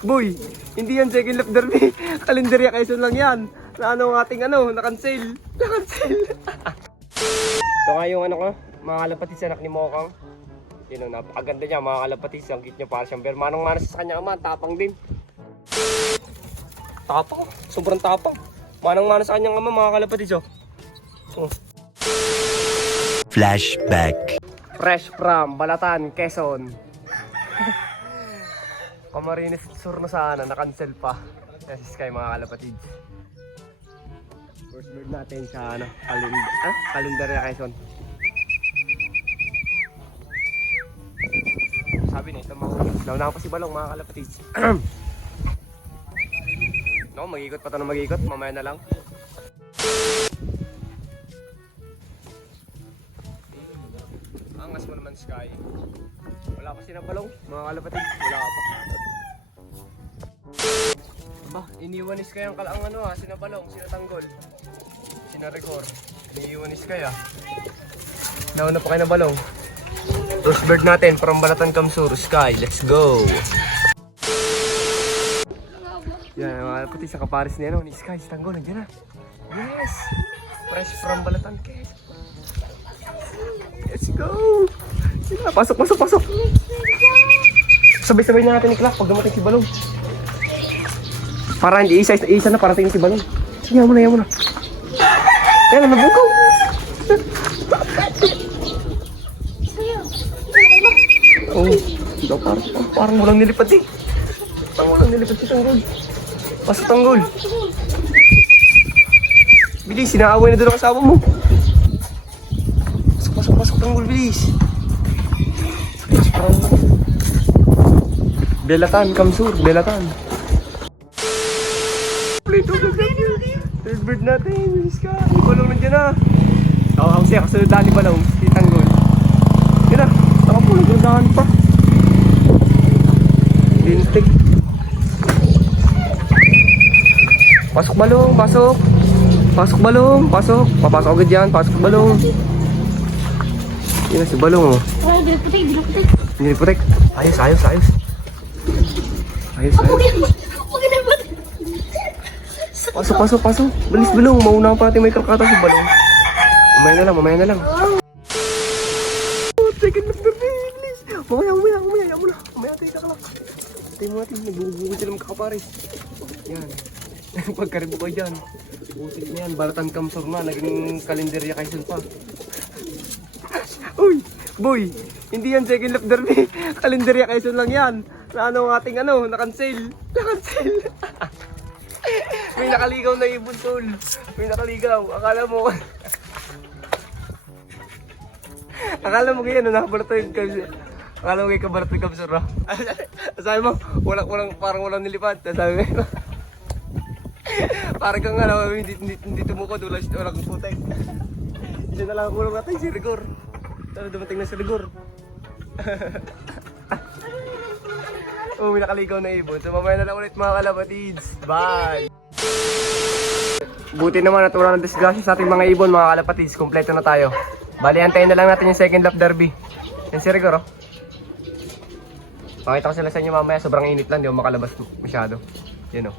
Boy, hindi yan second lap derby. Kalendarya Quezon lang yan. Na ano ang ating na-cancel. Na-cancel. Ito nga yung ko, mga kalapatis anak ni Mokang. Yun o, napakaganda niya mga kalapatis. Ang cute niya para siyang manong-manas sa kanya ama. Tapang din. Tapang, sobrang tapang. Manong-manas sa kanya ama mga kalapatis oh. Flashback. Fresh from Balatan, Quezon. Camarines Sur na sana, na-cancel pa. Kasi Sky mga kalapatids. First bird natin sa Kalendarya Quezon. Sabi na ito mahulog. Nauna pa si Balong mga kalapatids. No, mag-ikot pa ito na mag-ikot. Mamaya na lang. Angas mo naman Sky. Wala pa sinabalong mga kalapatids. Wala pa. Ba, iniwanis kayang kalang sinabalong, sinatanggol, sinarecord. Iniwanis kaya. Nauna pa kayo na balong. First bird natin from Balatan Kamsur, Sky. Let's go! Yan, mga kalapatids sa kaparis niya ni Sky. Si Tanggol, nandiyan na. Yes! Fresh from Balatan, Quezon. Let's go! Sige, pasok! Sabay-sabay na natin i-clap pag dumating si Balong. Para hindi isa na para tingin si Balong. Sige, yan mo na. Yan, nabugaw. Oh, parang walang nilipad eh. Parang walang nilipad si Tanggol. Pasok Tanggol. Bilis, sinaaway na doon ang asawa mo. Pasok Tanggol, bilis. Belatan, Kamsur, Belatan. Third bird natin, bilis ka. Yung Balong nandiyan na. Ako siya, kasunod ni Balong, si Tanggol. Yan na, ako po, nagdahan pa. Lintik. Pasok Balong, pasok. Pasok Balong, pasok. Papasok agad yan, pasok Balong. Yan na si Balong oh. Hindi putik. Ayos. Pasok. Bilis Balong, mauna pa natin may karkata si Balong. Mamaya na lang. Second lap na bilis. Mamaya mo na. Mamaya tayo kakalak. Tayo mo natin, nagbubugod sila magkakaparis. Yan. Pagkaribo kayo dyan. Utik na yan, Balatan Kamsur na, naging Kalendarya Quezon pa. Uy, boy, hindi yan second lap derby. Kalendarya Quezon lang yan. Na ang ating na-cancel. Na-cancel. May nakaligaw na ibon tol. May nakaligaw. Akala mo ganyan, nakabaratay ka. Akala mo kayo kabaratay Kamsur ha. Sabi mo, parang walang nilipad. Sabi mo, parang kang hindi tumukod, walang putek. Isa na lang ang kulong natin, si Rigor. Tara, dumating na si Rigor. Oh, may nakaligaw na ibon. So mamaya na lang ulit mga kalapatids. Bye! Buti naman at wala ng disgrasya sa ating mga ibon mga kalapatids. Kompleto na tayo. Bali, antayin na lang natin yung second lap derby. Yan si Rigor oh. Pakita ko sila sa inyo mamaya. Sobrang init lang, di ako makalabas masyado. Yan oh.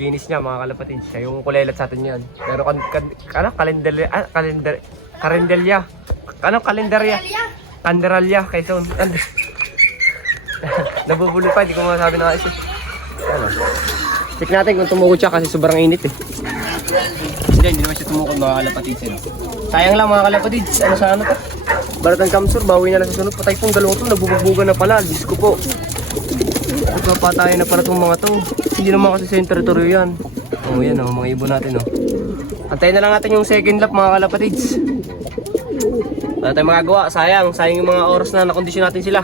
Kinis niya mga kalapatids. Siya yung kulelat sa atin yan. Pero Kalendarya Quezon. Nabubuli pa, hindi ko masabi na kasi. Check natin kung tumukod siya kasi sobrang init eh. Hindi naman siya tumukod mga kalapatids. Sayang lang mga kalapatids. Ano to? Balatan Kamsur, bawi na lang sa sunod. Patay pong dalawang to, nabubugbugan na pala. Diyos ko po. Nagpapatayan na pala itong mga to. Hindi naman kasi sa yung teritoryo yan. Oh yan oh, mga ibon natin oh. Antayin na lang natin yung second lap mga kalapatids. Wala tayong magagawa, sayang yung mga oras na nakondisyon natin sila.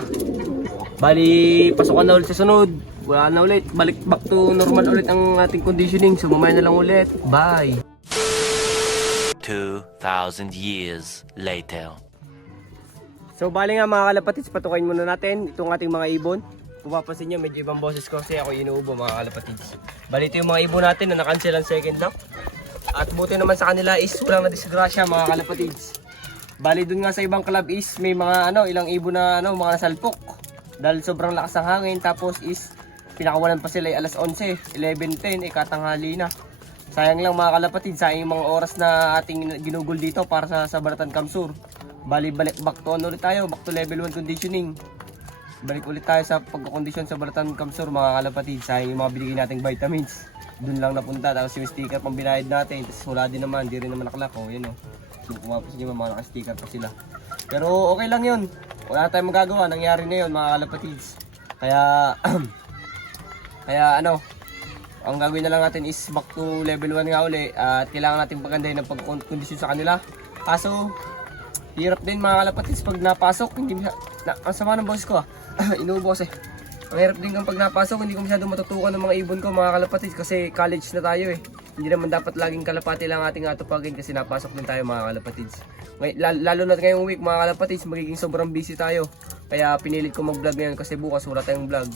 Bali, pasukan na ulit sa sunod. Wala na ulit, balik back to normal ulit ang ating conditioning. So mamaya na lang ulit, bye! 2,000 years later. So bali nga mga kalapatids, patukain muna natin itong ating mga ibon. Kung mapapansin nyo, medyo ibang boses ko kasi ako inuubo mga kalapatids. Bali ito yung mga ibon natin na na-cancel ang second lap. At buti naman sa kanila is walang na-disgrasya mga kalapatids. Bali dun nga sa ibang club is may mga ilang ibon na mga nasalpok. Dahil sobrang lakas ng hangin, tapos is pinakawalan pa sila ay alas 11, 11:10, katanghali na. Sayang lang mga kalapatid, sayang yung mga oras na ating ginugol dito para sa Baratan Kamsur. Bali balik back to ulit tayo, back to level 1 conditioning. Balik ulit tayo sa pagkakondisyon sa Baratan Kamsur mga kalapatid. Sayang yung mga binigay nating vitamins. Doon lang napunta, tapos yung sticker pang binayad natin, tapos wala din naman, di rin naman nakalak. O yun o, so, kumapos nyo mga naka-sticker pa sila. Pero okay lang yun, wala tayong magagawa, nangyari na yun mga kalapatids. Kaya, ang gagawin na lang natin is back to level 1 nga uli at kailangan natin pagandahin ng pagkondisyon sa kanila. Kaso, hirap din mga kalapatids pag napasok, hindi ang sama ng boses ko inuubo kasi. Ang hirap din pag napasok, hindi ko masyado matutukan ng mga ibon ko mga kalapatids kasi college na tayo eh. Hindi naman dapat laging kalapati lang ating atupagin kasi napasok din tayo mga kalapatids. Lalo na ngayong week mga kalapatids, magiging sobrang busy tayo. Kaya pinilit ko mag-vlog ngayon kasi bukas wala tayong vlog.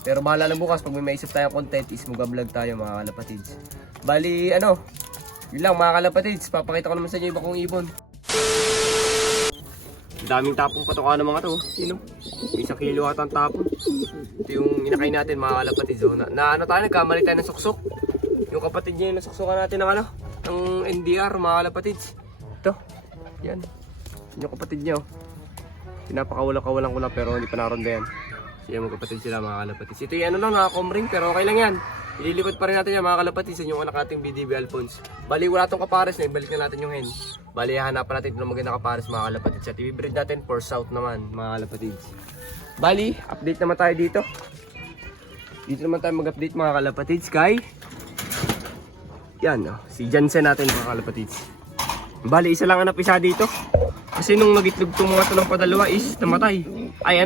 Pero bahala lang bukas pag may maisip tayong content is mag-vlog tayo mga kalapatids. Bali yun lang mga kalapatids, papakita ko naman sa inyo iba kong ibon. Daming tapong patuka ng mga to. Yun o, may 1 kilo ata ang tapon. Ito yung inakay natin mga kalapatids. Tayo, nagkamali tayo ng suksok. Yung kapatid niya yung nasuksukan natin ng ng NDR mga kalapatids. Ito, yan. Yung kapatid niya pinapakawalang-kawalang ko lang pero hindi pa naronda yan. Yan mga kapatid sila mga kalapatids. Ito yung naka-comring pero okay lang yan. Ililipat pa rin natin yan mga kalapatids. Yan yung anak nating BDB Alphonse. Bali wala tong kapares na ibalik na natin yung hen. Bali hahanapan natin ng magandang kapares mga kalapatids. At i-breed natin for south naman mga kalapatids. Bali, update naman tayo dito. Dito naman tayo mag-update mga kalapatids kay yan si Jansen natin mga kalapatids. Bali isa lang anak isa dito. Kasi nung nagitlog itong mga tulong padalawa is namatay. Ay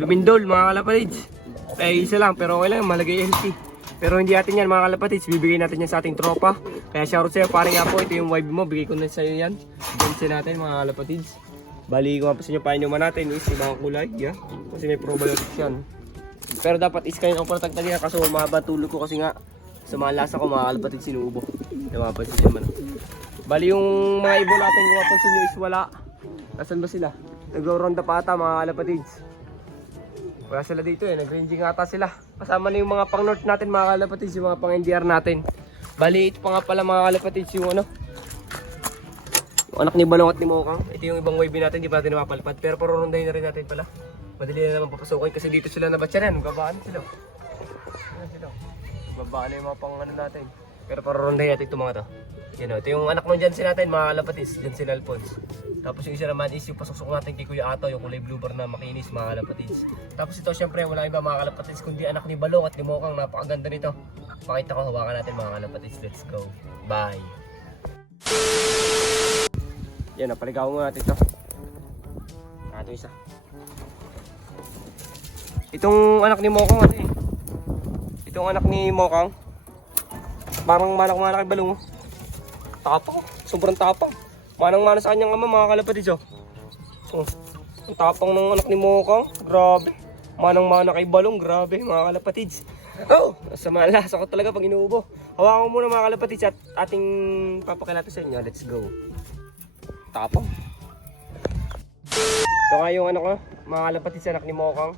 lumindol mga kalapatids. Ay isa lang pero okay lang, malagay healthy. Pero hindi natin yan mga kalapatids, bibigay natin yan sa ating tropa. Kaya shoutout sa'yo, parang nga po, ito yung vibe mo, bigay ko na sa'yo yan. Gansin natin mga kalapatids. Bali kung mapasin nyo pa inuman natin is ibang kulay, yeah. Kasi may probiotics yan. Pero dapat is kayo ang patagtag yan, kaso mahaba tulog ko kasi nga sa mga lasa ko mga kalapatids sinuubo. Mapapansin nyo naman. Bali yung mga ibon natin kung mapapansin nyo is wala. Nasaan ba sila? Nagro-ronda pa ata mga kalapatids. Wala sila dito nag-ranging ata sila. Kasama na yung mga pang north natin mga kalapatids, yung mga pang NDR natin. Bali ito pa nga pala mga kalapatids yung yung anak ni Balong at ni Mokang. Ito yung ibang wave natin, di pa natin mapalpad. Pero parurondahin na rin natin pala. Madali na naman papasukin kasi dito sila nabatyaran. Babaan sila. Ayan sila. Babaan na yung mga pang natin. Pero parurondahin natin itong mga to. Ito yung anak ng Jansen natin mga kalapatids, Jansen Alphonse. Tapos yung isa naman is yung pasuksok natin kay Kuya Ato, yung kulay blue bar na makinis mga kalapatids. Tapos ito syempre wala iba mga kalapatids kundi anak ni Balong at ni Mokang, napakaganda nito. Pakita ko, hawakan natin mga kalapatids. Let's go. Bye. Yan, napaligaw mo natin ito. Ito isa. Itong anak ni Mokang kasi. Itong anak ni Mokang. Parang manak-manak kay Balong. Tapang, sobrang tapang. Manang-mana sa kanyang ama mga kalapatids ang tapang ng anak ni Mokang, grabe. Manang-mana kay Balong, grabe mga kalapatids. Sa malasa ko talaga pag inuubo. Hawakan mo muna mga kalapatids at ating papakilala sa inyo. Let's go. Tapang. Ito nga yung mga kalapatids anak ni Mokang.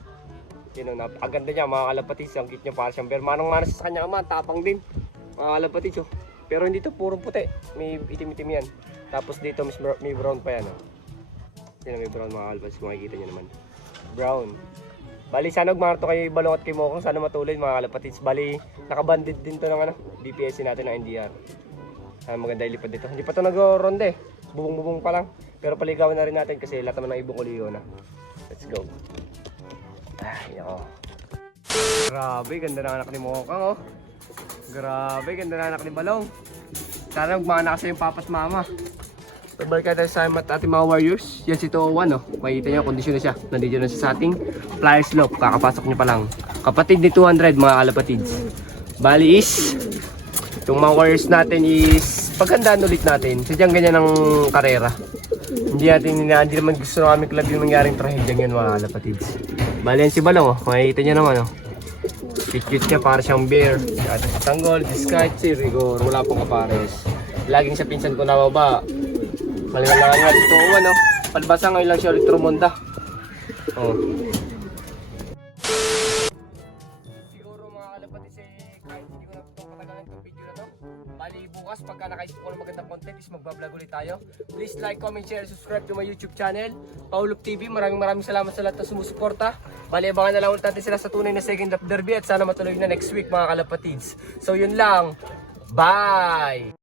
Napakaganda niya mga kalapatids. Ang cute niya para siyang bear. Manang-mana sa kanyang ama, tapang din mga kalapatids Pero hindi to puro puti, may itim-itim yan. Tapos dito may brown pa yan Yan may brown mga kalapatids, makikita nyo naman. Brown. Bali sana magmarto kay Balong at kay Mokang, sana matuloy mga kalapatids. Bali nakabanded din to ng DPS natin ng NDR. Maganda ilipad dito. Hindi pa to nag-ronde, bubong-bubong pa lang. Pero paligawan na rin natin kasi lahat naman ng ibong kuliyo na. Let's go. Ay grabe, ganda ng anak ni Mokang Grabe, ganda na anak ni Balong. Sana magmana kasi yung papa at mama. Pabalik tayo sa ating mga warriors. Yan si Towan Makikita nyo, kondisyon na siya. Nandito na siya sa ating flyer slope. Kakapasok nyo pa lang. Kapatid ni 200 mga kalapatids. Bali is itong mga warriors natin is paghandaan ulit natin. Sadyang ganyan ang karera. Hindi naman gusto na kami club yung nangyaring trahedya yun mga kalapatids. Bali yan si Balong Makikita nyo naman Cute niya para siyang bear. At tanggol, discard, si Rigor. Wala pong kapares. Laging sa pinsan ko nababa. Maliwalangan nga dito Palbasa ngayon lang siya ulit trumonda. Siguro kalapatids, kahit hindi ko na papatagalin itong video na to. Bali bukas, pagka nakaisip ko ng magandang content is magbablog ulit tayo. Please like, comment, share, subscribe to my YouTube channel, Paulop TV. Maraming salamat sa lahat na sumusuporta. Bali, abangan na lang ulit natin sila sa tunay na second lap derby at sana matuloy na next week mga kalapatids. So yun lang. Bye!